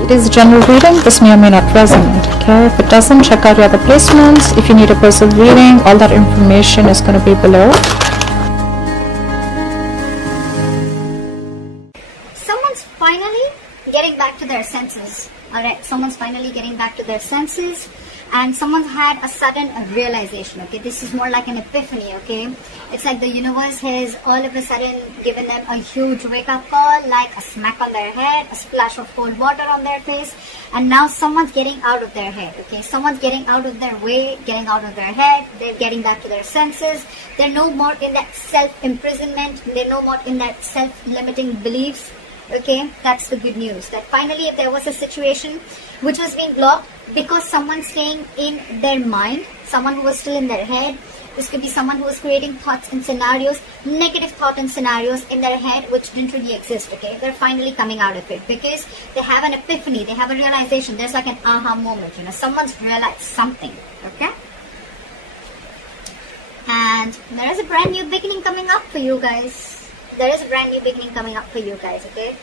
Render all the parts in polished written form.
It is a general reading. This may or may not resonate. Okay, if it doesn't, check out your other placements. If you need a personal reading, all that information is going to be below. Someone's finally getting back to their senses. Alright, someone's finally getting back to their senses, and someone's had a sudden realization. Okay, this is more like an epiphany. Okay, it's like the universe has all of a sudden given them a huge wake-up call, like a smack on their head, a splash of cold water on their face, and now someone's getting out of their head. Okay, someone's getting out of their way, getting out of their head. They're getting back to their senses. They're no more in that self-imprisonment. They're no more in that self-limiting beliefs. Okay, that's the good news. That finally, if there was a situation which was being blocked because someone's staying in their mind, someone who was still in their head, this could be someone who was creating thoughts and scenarios, negative thoughts and scenarios in their head which didn't really exist. Okay, they're finally coming out of it because they have an epiphany, they have a realization. There's like an aha moment, you know, someone's realized something. Okay, and there is a brand new beginning coming up for you guys. There is a brand new beginning coming up for you guys, okay?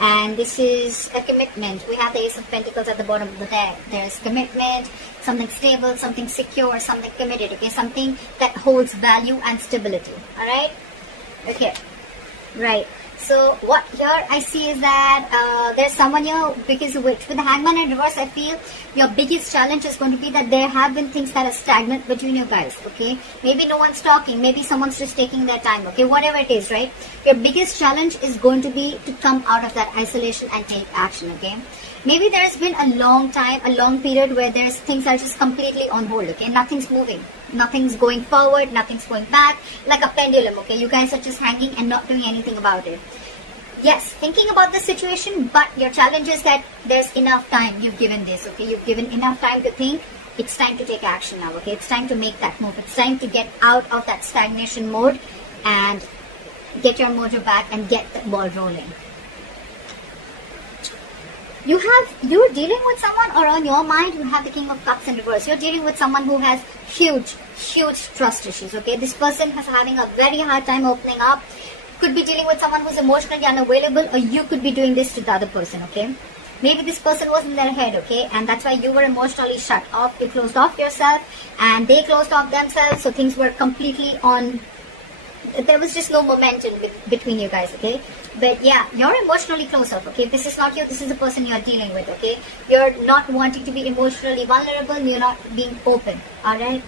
And this is a commitment. We have the Ace of Pentacles at the bottom of the deck. There's commitment, something stable, something secure, something committed, okay? Something that holds value and stability, alright? Okay, right. So what here I see is that there's someone here, because with the Hangman in reverse, I feel your biggest challenge is going to be that there have been things that are stagnant between you guys, okay? Maybe no one's talking, maybe someone's just taking their time, okay? Whatever it is, right? Your biggest challenge is going to be to come out of that isolation and take action, okay? Maybe there's been a long time, a long period where there's things are just completely on hold, okay? Nothing's moving. Nothing's going forward, nothing's going back, like a pendulum, okay? You guys are just hanging and not doing anything about it. Yes, thinking about the situation, but your challenge is that there's enough time you've given this, okay? You've given enough time to think. It's time to take action now, okay? It's time to make that move. It's time to get out of that stagnation mode and get your mojo back and get the ball rolling. You're dealing with someone, or on your mind you have the King of Cups in reverse. You're dealing with someone who has huge trust issues, okay? This person is having a very hard time opening up. Could be dealing with someone who's emotionally unavailable, or you could be doing this to the other person, okay? Maybe this person was in their head, okay? And that's why you were emotionally shut off. You closed off yourself and they closed off themselves, so things were completely on. There was just no momentum between you guys, okay? But yeah, you're emotionally closed off, okay? This is not you, this is the person you're dealing with, okay? You're not wanting to be emotionally vulnerable, you're not being open, alright?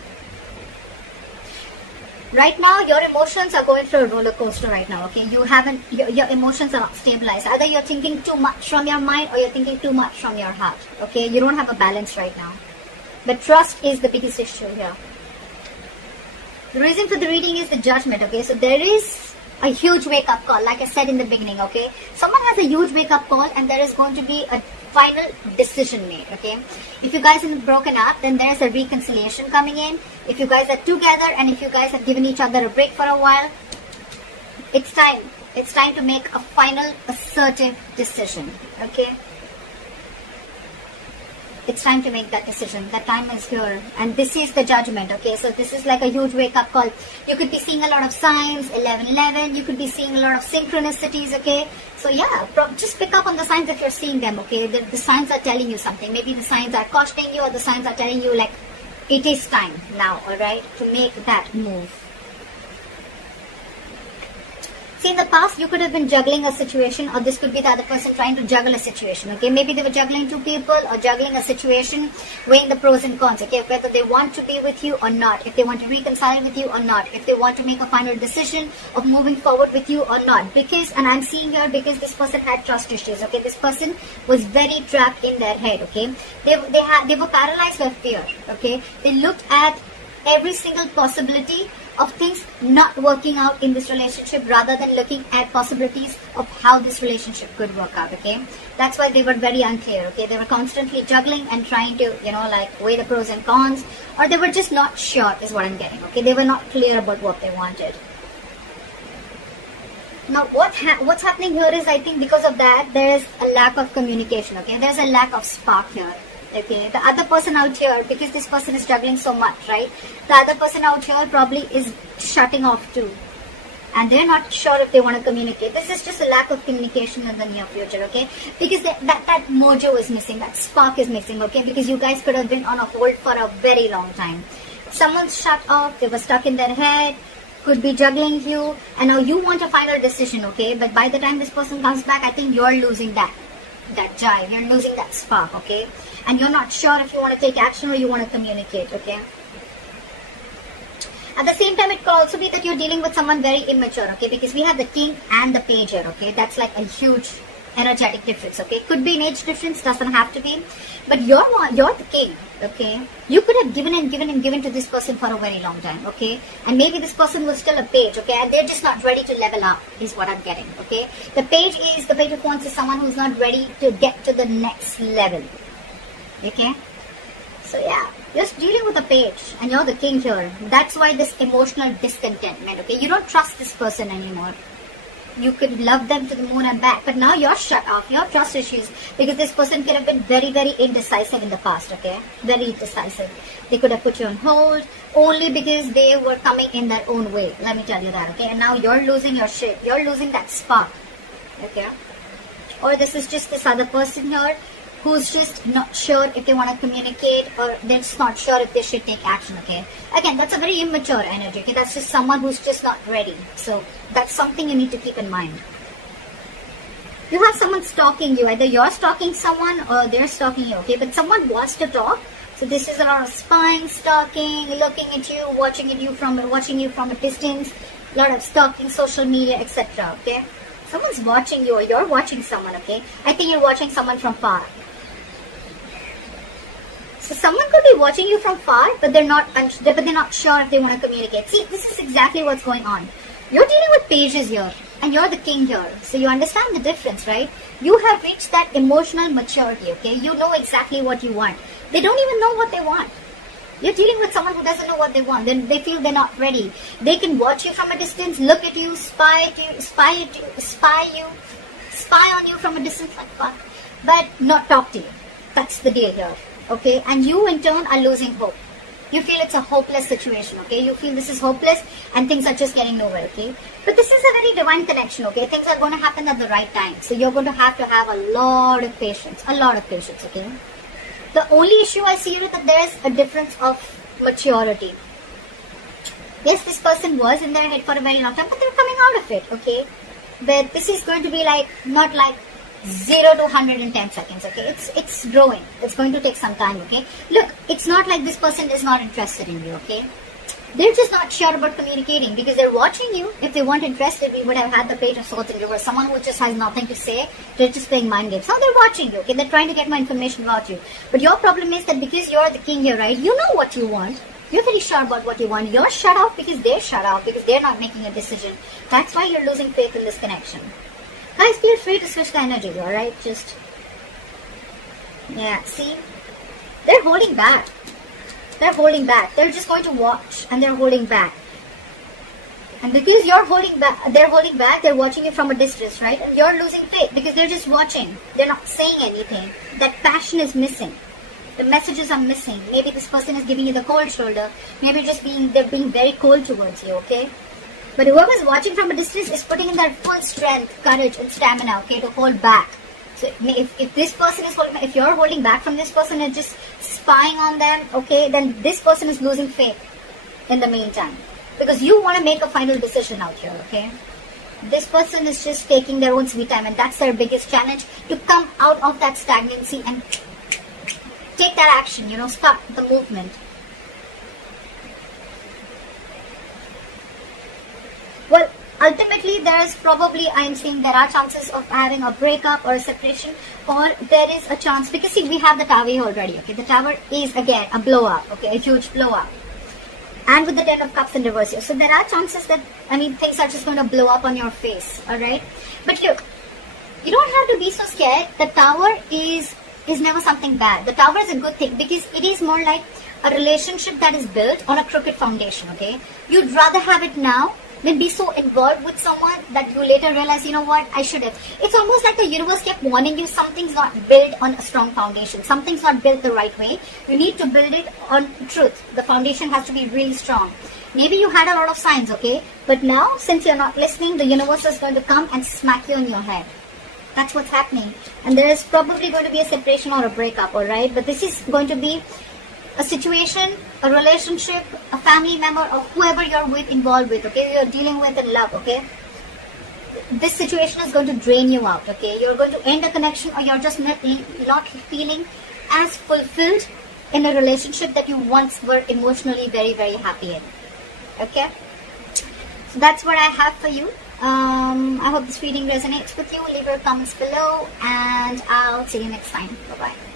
Right now, your emotions are going through a roller coaster right now, okay? Your emotions are not stabilized. Either you're thinking too much from your mind or you're thinking too much from your heart, okay? You don't have a balance right now. But trust is the biggest issue here. The reason for the reading is the Judgment, okay? So there is a huge wake-up call, like I said in the beginning, okay? Someone has a huge wake-up call and there is going to be a final decision made, okay? If you guys have broken up, then there's a reconciliation coming in. If you guys are together and if you guys have given each other a break for a while, it's time. It's time to make a final assertive decision, okay? It's time to make that decision. That time is here. And this is the Judgment, okay? So this is like a huge wake-up call. You could be seeing a lot of signs, 11-11. You could be seeing a lot of synchronicities, okay? So yeah, just pick up on the signs if you're seeing them, okay? The signs are telling you something. Maybe the signs are cautioning you, or the signs are telling you, like, it is time now, alright? To make that move. See, in the past, you could have been juggling a situation, or this could be the other person trying to juggle a situation, okay? Maybe they were juggling two people or juggling a situation, weighing the pros and cons, okay? Whether they want to be with you or not, if they want to reconcile with you or not, if they want to make a final decision of moving forward with you or not. Because, and I'm seeing here, because this person had trust issues, okay? This person was very trapped in their head, okay? They were paralyzed by fear, okay? They looked at every single possibility of things not working out in this relationship, rather than looking at possibilities of how this relationship could work out, okay? That's why they were very unclear, okay? They were constantly juggling and trying to, like, weigh the pros and cons, or they were just not sure, is what I'm getting, okay? They were not clear about what they wanted. Now, what's happening here is, I think because of that, there's a lack of communication, okay? There's a lack of spark here. Okay, the other person out here, because this person is juggling so much, right? The other person out here probably is shutting off too. and they're not sure if they want to communicate. This is just a lack of communication in the near future, okay? Because that mojo is missing, that spark is missing, okay? Because you guys could have been on a hold for a very long time. Someone's shut off, they were stuck in their head, could be juggling you, and now you want a final decision, okay? But by the time this person comes back, I think you're losing that jive, you're losing that spark, okay? And you're not sure if you want to take action or you want to communicate, okay? At the same time, it could also be that you're dealing with someone very immature, okay? Because we have the king and the page here, okay? That's like a huge energetic difference, okay? Could be an age difference, doesn't have to be. But you're the king, okay? You could have given to this person for a very long time, okay? And maybe this person was still a page, okay? And they're just not ready to level up, is what I'm getting, okay? The page of wands is someone who's not ready to get to the next level, okay? So yeah, you're dealing with a page and you're the king here. That's why this emotional discontentment, okay? You don't trust this person anymore. You could love them to the moon and back, but now you're shut off. You have trust issues because this person could have been very, very indecisive in the past, okay? Very indecisive. They could have put you on hold only because they were coming in their own way. Let me tell you that, okay? And now you're losing your shit. You're losing that spark, okay? Or this is just this other person here who's just not sure if they want to communicate, or they're just not sure if they should take action, okay? Again, that's a very immature energy, okay? That's just someone who's just not ready. So that's something you need to keep in mind. You have someone stalking you. Either you're stalking someone or they're stalking you, okay? But someone wants to talk. So this is a lot of spying, stalking, looking at you, watching you from a distance, a lot of stalking, social media, etc., okay? Someone's watching you or you're watching someone, okay? I think you're watching someone from far. So someone could be watching you from far, but they're not sure if they want to communicate. See, this is exactly what's going on. You're dealing with pages here, and you're the king here. So you understand the difference, right? You have reached that emotional maturity, okay? You know exactly what you want. They don't even know what they want. You're dealing with someone who doesn't know what they want. Then they feel they're not ready. They can watch you from a distance, look at you, spy on you from a distance like fuck, but not talk to you. That's the deal here. Okay, and you in turn are losing hope. You feel it's a hopeless situation, okay? You feel this is hopeless and things are just getting nowhere, okay? But this is a very divine connection, okay? Things are going to happen at the right time. So you're going to have a lot of patience, okay? The only issue I see is that there is a difference of maturity. Yes, this person was in their head for a very long time, but they're coming out of it, okay? But this is going to be like, not like 0 to 100 in 10 seconds, okay? It's growing. It's going to take some time, okay? Look, it's not like this person is not interested in you, okay? They're just not sure about communicating because they're watching you. If they weren't interested, we would have had the Page of Swords in reverse. Someone who just has nothing to say, they're just playing mind games. Now they're watching you, okay? They're trying to get more information about you. But your problem is that because you're the king here, right? You know what you want. You're very sure about what you want. You're shut off because they're shut off because they're not making a decision. That's why you're losing faith in this connection. Guys, feel free to switch the energy, alright? Just, yeah, see? They're holding back. They're holding back. They're just going to watch and they're holding back. And because you're holding back, they're watching you from a distance, right? And you're losing faith because they're just watching. They're not saying anything. That passion is missing. The messages are missing. Maybe this person is giving you the cold shoulder. Maybe they're being very cold towards you, okay? But whoever's watching from a distance is putting in their full strength, courage, and stamina, okay, to hold back. So if this person is holding, if you're holding back from this person and just spying on them, okay, then this person is losing faith in the meantime. Because you want to make a final decision out here, okay? This person is just taking their own sweet time, and that's their biggest challenge, to come out of that stagnancy and take that action, start the movement. Well, ultimately, I'm saying there are chances of having a breakup or a separation, or there is a chance, because see, we have the Tower here already, okay? The Tower is, again, a blow up, okay? A huge blow up. And with the 10 of Cups in reverse here. So there are chances that, things are just going to blow up on your face, alright? But look, you don't have to be so scared. The Tower is never something bad. The Tower is a good thing because it is more like a relationship that is built on a crooked foundation, okay? You'd rather have it now than be so involved with someone that you later realize, you know what, I should have. It's almost like the universe kept warning you, something's not built on a strong foundation. Something's not built the right way. You need to build it on truth. The foundation has to be really strong. Maybe you had a lot of signs, okay? But now, since you're not listening, the universe is going to come and smack you on your head. That's what's happening. And there is probably going to be a separation or a breakup, alright? But this is going to be a situation, a relationship, a family member, or whoever you're with involved with, okay? You're dealing with in love, okay? This situation is going to drain you out, okay? You're going to end a connection, or you're just not feeling as fulfilled in a relationship that you once were emotionally very, very happy in. Okay? So that's what I have for you. I hope this reading resonates with you. Leave your comments below, and I'll see you next time. Bye-bye.